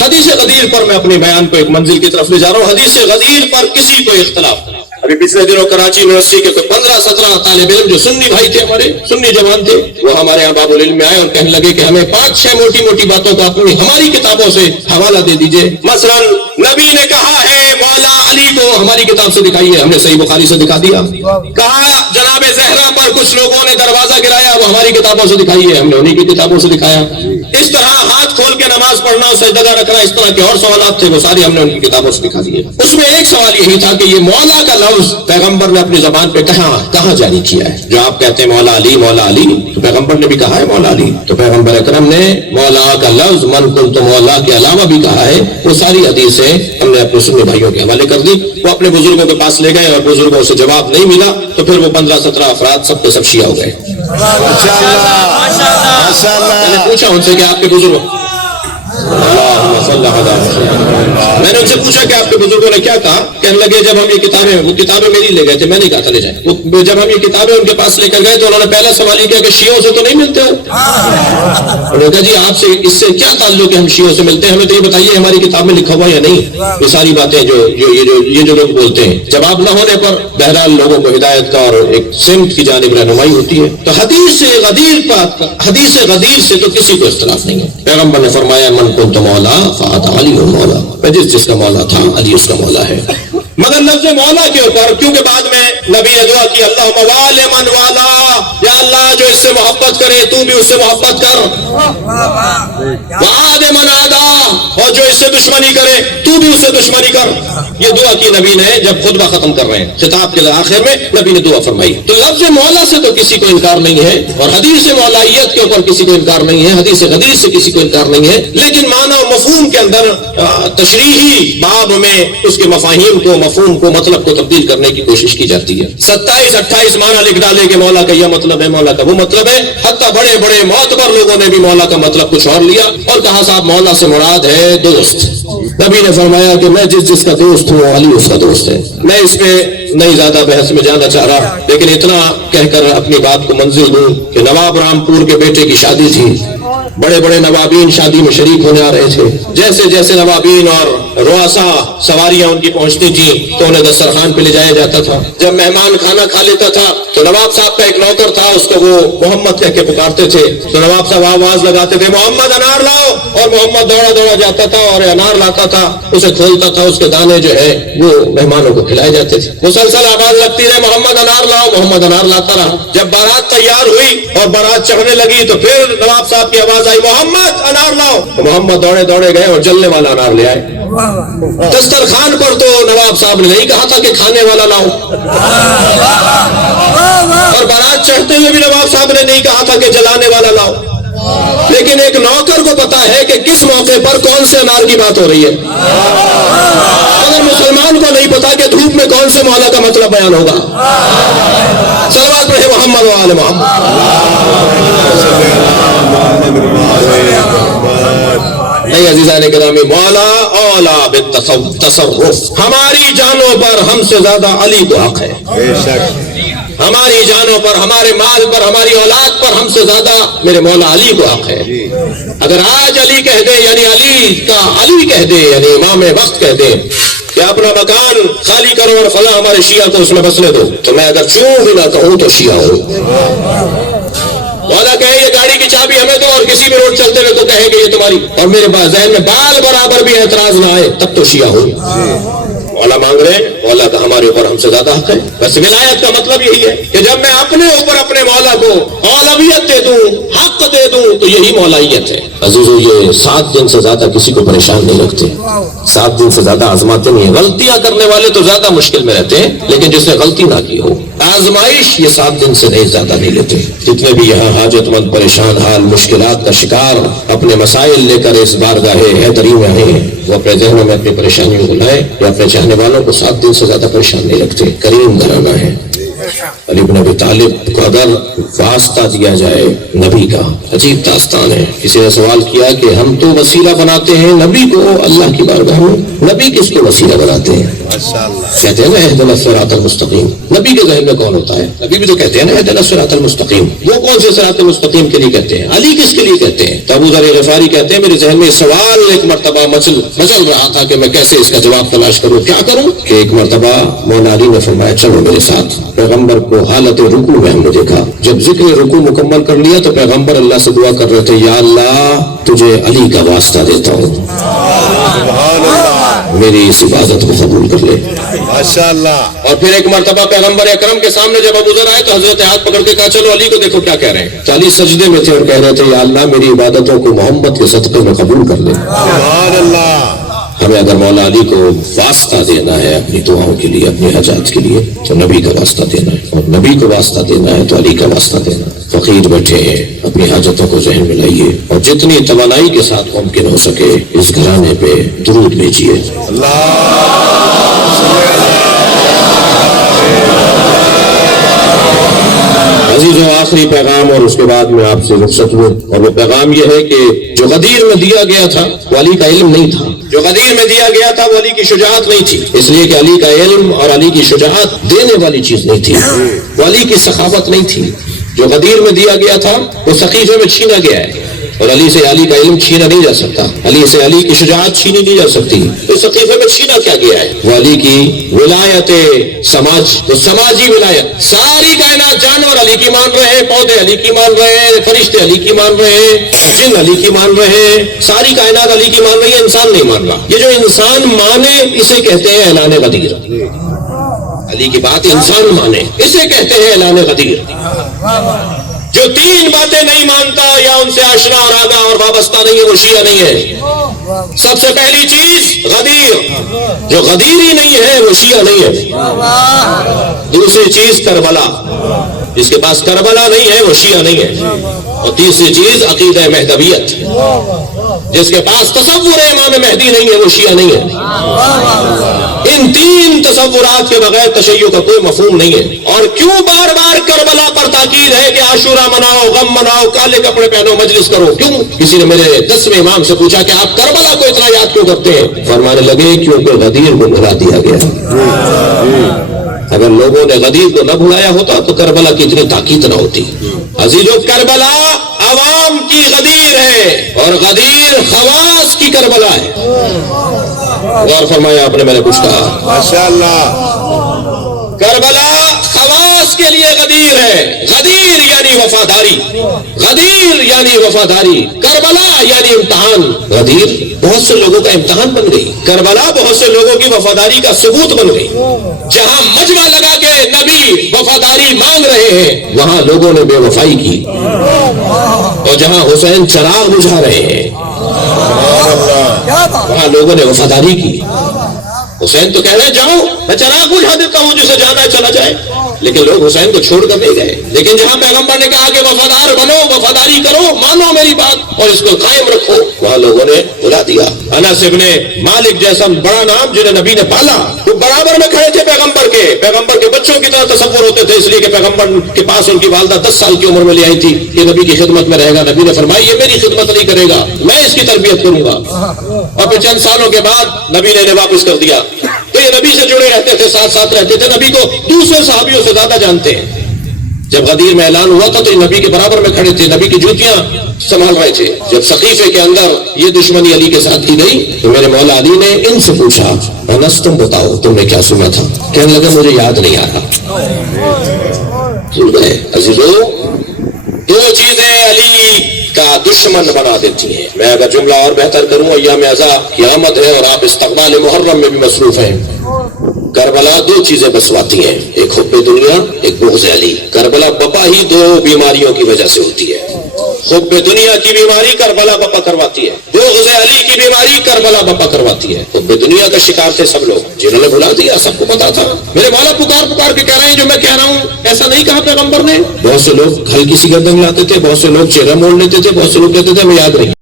حدیث غدیر پر میں اپنے بیان کو ایک منزل کی طرف لے جا رہا ہوں. حدیث غدیر پر کسی کو اختلاف. ابھی پچھلے دنوں کراچی یونیورسٹی کے 15-17 طالب علم جو سنی بھائی تھے, ہمارے سنی جوان تھے, وہ ہمارے یہاں باب العلم میں آئے اور کہنے لگے کہ ہمیں 5-6 موٹی موٹی باتوں کا اپنی ہماری کتابوں سے حوالہ دے دیجئے. مثلا نبی نے کہا ہے مولا علی کو, ہماری کتاب سے دکھائیے. ہم نے صحیح بخاری سے دکھا دیا. کہا جناب زہرا پر کچھ لوگوں نے دروازہ گرایا, وہ ہماری کتابوں سے دکھائیے. ہم نے انہی کی کتابوں سے دکھایا. اس طرح ہاتھ کھول کے نماز پڑھنا, سجدہ رکھنا, اس طرح کے اور سوالات تھے, وہ سارے ہم نے ان کی کتابوں سے دکھا دیے. اس میں ایک سوال یہی تھا کہ یہ مولا کا لفظ پیغمبر نے اپنی زبان پہ کہاں جاری کیا ہے. جو آپ کہتے ہیں مولا علی مولا علی, تو پیغمبر نے بھی کہا ہے مولا علی. تو پیغمبر اکرم نے مولا کا لفظ من کنت مولا کے علاوہ بھی کہا ہے. وہ ساری حدیثیں ہم نے اپنے سنی بھائیوں کے حوالے کر دی. وہ اپنے بزرگوں کے پاس لے گئے اور بزرگوں سے جواب نہیں ملا, تو پھر وہ 15-17 افراد سب کے سب شیعہ ہو گئے. میں نے پوچھا ان سے کہ آپ کے بزرگ, میں نے ان سے پوچھا کہ آپ کے بزرگوں نے کیا کہا. کہنے لگے جب ہم یہ کتابیں, وہ کتابیں میری لے گئے تھے, میں نہیں کہا تھا لے جائیں. جب ہم یہ کتابیں ان کے پاس لے کر گئے تو انہوں نے پہلا سوال یہ کیا کہ شیعوں سے تو نہیں ملتے ہو. انہوں نے کہا جی آپ سے اس سے کیا تعلق ہے, ہم شیعوں سے ملتے ہیں, ہمیں تو یہ بتائیے ہماری کتاب میں لکھا ہوا یا نہیں. یہ ساری باتیں جو لوگ بولتے ہیں, جواب نہ ہونے پر بہرحال لوگوں کو ہدایت کا اور ایک سمت کی جانب رہنمائی ہوتی ہے. تو حدیث غدیر سے تو کسی کو اختلاف نہیں ہے. پیغمبر نے فرمایا من کنت مولا فأنت علی مولا, جس کا مولا تھا علی اس کا مولا ہے. مگر لفظ مولا کے اوپر کیونکہ بعد میں نبی نے دعا کی اللہم وال من والا, یا اللہ جو اس سے محبت کرے تو بھی اس سے محبت کر, وعاد من عادا, اور جو اس سے دشمنی کرے تو بھی اس سے دشمنی کر. یہ دعا کی نبی نے جب خطبہ ختم کر رہے ہیں, خطاب کے آخر میں نبی نے دعا فرمائی. تو لفظ مولا سے تو کسی کو انکار نہیں ہے, اور حدیث مولائیت کے اوپر کسی کو انکار نہیں ہے, حدیث غدیر سے کسی کو انکار نہیں ہے. لیکن معنی و مفہوم کے اندر تشریحی باب میں اس کے مفاہیم کو, مفہوم کو, مطلب کو تبدیل کرنے کی کوشش کی جاتی ہے. 27-28 معنی لکھ ڈالے کہ مولا کا یہ مطلب ہے, مولا کا وہ مطلب ہے. حتیٰ بڑے بڑے معتبر لوگوں نے بھی مولا کا مطلب کچھ اور لیا اور کہا صاحب مولا سے مراد ہے دوست. نبی نے فرمایا کہ میں جس کا دوست ہوں علی اس کا دوست ہے. میں اس پہ نہیں زیادہ بحث میں جانا چاہ رہا, لیکن اتنا کہہ کر اپنی بات کو منزل دوں کہ نواب رامپور کے بیٹے کی شادی تھی. بڑے بڑے نوابین شادی میں شریک ہونے آ رہے تھے. جیسے جیسے نوابین اور رؤسا سواریاں ان کی پہنچتی تھیں تو انہیں دسترخوان پہ لے جایا جاتا تھا. جب مہمان کھانا کھا لیتا تھا تو نواب صاحب کا ایک نوکر تھا, اس کو وہ محمد کہہ کے پکارتے تھے. تو نواب صاحب آواز لگاتے تھے محمد انار لاؤ, اور محمد دوڑا جاتا تھا اور انار لاتا تھا, اسے کھولتا تھا, اس کے دانے جو ہے وہ مہمانوں کو کھلائے جاتے تھے. مسلسل آواز لگتی رہے محمد انار لاؤ, محمد انار لاتا رہا. جب بارات تیار ہوئی اور بارات چڑھنے لگی تو پھر نواب صاحب کی آواز آئی محمد انار لاؤ. محمد دوڑے گئے اور جلنے والا انار لے آئے. دسترخوان پر تو نواب صاحب نے نہیں کہا تھا کہ کھانے والا لاؤ, اور بارات چڑھتے ہوئے بھی نواب صاحب نے نہیں کہا تھا کہ جلانے والا لاؤ. لیکن ایک نوکر کو پتا ہے کہ کس موقع پر کون سے انار کی بات ہو رہی ہے, مگر مسلمان کو نہیں پتا کہ دھوپ میں کون سے مولا کا مطلب بیان ہوگا. صلوات پڑھے محمد و آل محمد. نہیں عزیزان گرامی, مولا اولا بالتصرف, ہماری جانوں پر ہم سے زیادہ علی کو حق ہے. ہماری جانوں پر, ہمارے مال پر, ہماری اولاد پر ہم سے زیادہ میرے مولا علی کو حق ہے. اگر آج علی کہہ دے, یعنی علی کہہ دے, یعنی امام وقت کہہ دے کہ اپنا مکان خالی کرو اور فلاں ہمارے شیعہ کو اس میں بسنے دو, تو میں اگر چوں بھی نہ کہوں تو شیعہ ہوں. مولا کہے یہ گاڑی کی چابی ہمیں دو, اور کسی بھی روڈ چلتے ہوئے تو کہے کہ یہ تمہاری, اور میرے پاس ذہن میں بال برابر بھی اعتراض نہ آئے, تب تو شیعہ ہوں. مولا مانگ رہے ہیں, مولا کا ہمارے اوپر ہم سے زیادہ حق ہے. بس ولایت کا مطلب یہی ہے کہ جب میں اپنے اوپر اپنے مولا کو اولویت دے دوں, حق دے دوں, تو یہی مولائیت ہے. عزیزو, یہ 7 دن سے زیادہ کسی کو پریشان نہیں رکھتے, 7 دن سے زیادہ آزماتے نہیں ہیں. غلطیاں کرنے والے تو زیادہ مشکل میں رہتے ہیں, لیکن جس نے غلطی نہ کی ہو, آزمائش یہ 7 دن سے نہیں زیادہ نہیں لیتے. جتنے بھی یہاں حاجت مند, پریشان حال, مشکلات کا شکار اپنے مسائل لے کر اس بارگاہ حیدری میں آئے ہیں, وہ اپنے ذہنوں میں اپنی پریشانیوں کو لائے, یا اپنے چاہنے والوں کو 7 دن سے زیادہ پریشان نہیں رکھتے. کریم گھرانہ ہے. علی بن ابی طالب کو اگر واسطہ دیا جائے نبی کا، عجیب داستان ہے. کسی نے سوال کیا کہ ہم تو وسیلہ بناتے ہیں نبی کو اللہ کی بارگاہ میں، نبی کس کو وسیلہ بناتے ہیں؟ کہتے ہیں نا اہدنا الصراط المستقیم. نبی کے ذہن میں کون ہوتا ہے؟ نبی بھی تو کہتے ہیں نا اہدنا الصراط المستقیم. وہ کون سے صراط المستقیم کے لیے کہتے ہیں؟ علی کس کے لیے کہتے ہیں؟ تو ابو ذر غفاری کہتے ہیں میرے ذہن میں سوال ایک مرتبہ مچل رہا تھا کہ میں کیسے اس کا جواب تلاش کروں، کیا کروں، کہ ایک مرتبہ مولا علی نے فرمایا چلو میرے ساتھ. پیغمبر کو حالت رکوع میں ہم نے دیکھا. جب ذکر رکوع مکمل کر لیا تو پیغمبر اللہ سے دعا کر رہے تھے، یا اللہ تجھے علی کا واسطہ دیتا ہوں، میری اس عبادت کو قبول کر لے. ماشاءاللہ. اور پھر ایک مرتبہ پیغمبر اکرم کے سامنے جب ابو ذر آئے تو حضرت ہاتھ پکڑ کے کہا چلو علی کو دیکھو کیا کہہ رہے ہیں. 40 سجدے میں تھے اور کہہ رہے تھے یا اللہ میری عبادتوں کو محمد کے صدقے میں قبول کر لے. سبحان اللہ. ہمیں اگر مولا علی کو واسطہ دینا ہے اپنی دعاؤں کے لیے، اپنی حاجات کے لیے، تو نبی کا واسطہ دینا ہے، اور نبی کو واسطہ دینا ہے تو علی کا واسطہ دینا ہے. فقیر بیٹھے ہیں، اپنی حاجتوں کو ذہن میں لائیے اور جتنی توانائی کے ساتھ ممکن ہو سکے اس گھرانے پہ درود بھیجیے. عزیزوں، آخری پیغام اور اس کے بعد میں آپ سے رخصت ہوں، اور وہ پیغام یہ ہے کہ جو غدیر میں دیا گیا تھا وہ علی کا علم نہیں تھا. جو غدیر میں دیا گیا تھا وہ علی کی شجاعت نہیں تھی، اس لیے کہ علی کا علم اور علی کی شجاعت دینے والی چیز نہیں تھی، وہ علی کی سخاوت نہیں تھی. جو غدیر میں دیا گیا تھا وہ سقیفے میں چھینا گیا ہے، اور علی سے علی کا علم چھینا نہیں جا سکتا، علی سے علی کی شجاعت چھینی نہیں جا سکتی. تو سقیفے میں چھینا کیا گیا ہے؟ وہ علی کی ولایت سماج، وہ سماجی ولایت. ساری کائنات، جانور علی کی مان رہے ہیں، پودے علی کی مان رہے ہیں، فرشتے علی کی مان رہے ہیں، جن علی کی مان رہے ہیں، ساری کائنات علی کی مان رہی ہے، انسان نہیں مان رہا. یہ جو انسان مانے اسے کہتے ہیں اعلان غدیر. علی کی بات انسان مانے اسے کہتے ہیں اعلان غدیر. جو 3 باتیں نہیں مانتا یا ان سے آشنا اور آگاہ اور وابستہ نہیں ہے وہ شیعہ نہیں ہے. سب سے پہلی چیز غدیر، جو غدیر ہی نہیں ہے وہ شیعہ نہیں ہے. دوسری چیز کربلا، جس کے پاس کربلا نہیں ہے وہ شیعہ نہیں ہے. اور تیسری چیز عقیدہ مہدویت، جس کے پاس تصور امام مہدی نہیں ہے وہ شیعہ نہیں ہے. ان 3 تصورات کے بغیر تشیع کا کوئی مفہوم نہیں ہے. اور کیوں بار بار کربلا پر تاکید ہے کہ عاشورہ مناؤ، غم مناؤ، کالے کپڑے پہنو، مجلس کرو؟ کیوں؟ کسی نے میرے 10ویں امام سے پوچھا کہ آپ کربلا کو اتنا یاد کیوں کرتے ہیں؟ فرمانے لگے کیونکہ غدیر کو بھلا دیا گیا. اگر لوگوں نے غدیر کو نہ بھلایا ہوتا تو کربلا کی اتنی تاکید نہ ہوتی. عزیزو، کربلا عوام کی غدیر ہے اور غدیر خواص کی کربلا ہے. غور فرمایا آپ نے، میں نے کچھ کہا؟ ماشاءاللہ. کربلا خواص کے لیے غدیر ہے. غدیر یعنی وفاداری، غدیر یعنی وفاداری، کربلا یعنی امتحان. غدیر بہت سے لوگوں کا امتحان بن گئی، کربلا بہت سے لوگوں کی وفاداری کا ثبوت بن گئی. جہاں مجمع لگا کے نبی وفاداری مانگ رہے ہیں وہاں لوگوں نے بے وفائی کی، اور جہاں حسین چراغ بجھا رہے ہیں وہاں لوگوں نے وفاداری کی. حسین تو کہہ رہے ہیں جاؤ میں چراغ بجھا دیتا ہوں، جسے جانا ہے چلا جائے، لیکن لوگ حسین کو چھوڑ کر نہیں گئے. لیکن جہاں پیغمبر نے کہا کہ وفادار بنو، وفاداری کرو، مانو میری بات اور اس کو قائم رکھو، وہاں لوگوں نے بلا دیا. انس ابن مالک جیسا بڑا نام جنہیں نبی نے پالا، وہ برابر میں کھڑے تھے پیغمبر کے بچوں کی طرح تصور ہوتے تھے، اس لیے کہ پیغمبر کے پاس ان کی والدہ 10 سال کی عمر میں لے آئی تھی کہ نبی کی خدمت میں رہے گا. نبی نے فرمایا یہ میری خدمت نہیں کرے گا، میں اس کی تربیت کروں گا. اور پھر چند سالوں کے بعد نبی نے انہیں واپس کر دیا. تو یہ نبی سے جڑے رہتے تھے، ساتھ رہتے تھے، نبی کو دوسرے صحابیوں سے زیادہ جانتے ہیں. جب غدیر میں اعلان ہوا تھا تو یہ نبی کے برابر میں کھڑے تھے، نبی کی جوتیاں سنبھال رہے تھے. جب سقیفے کے اندر یہ دشمنی علی کے ساتھ کی گئی تو میرے مولا علی نے ان سے پوچھا انس تم بتاؤ تم نے کیا سنا تھا؟ کہنے لگا مجھے یاد نہیں آ رہا. سن گئے عزیزو، 2 چیزیں علی کا دشمن بنا دیتی ہیں. میں اگر جملہ اور بہتر کروں، ایام اعزا کی آمد ہے اور آپ استقبال محرم میں بھی مصروف ہیں. کربلا 2 چیزیں بسواتی ہیں، ایک حب دنیا، ایک بغض علی. کربلا بپا ہی 2 بیماریوں کی وجہ سے ہوتی ہے. حب دنیا کی بیماری کربلا بپا کرواتی ہے، بغض علی کی بیماری کربلا بپا کرواتی ہے. حب دنیا کا شکار تھے سب لوگ، جنہوں نے بھلا دیا، سب کو پتا تھا. میرے مولا پکار کے کہہ رہے ہیں جو میں کہہ رہا ہوں ایسا نہیں کہا پیغمبر نے. بہت سے لوگ ہلکی سی گردن لاتے تھے، بہت سے لوگ چہرہ موڑ لیتے تھے، بہت سے لوگ کہتے تھے ہمیں یاد نہیں.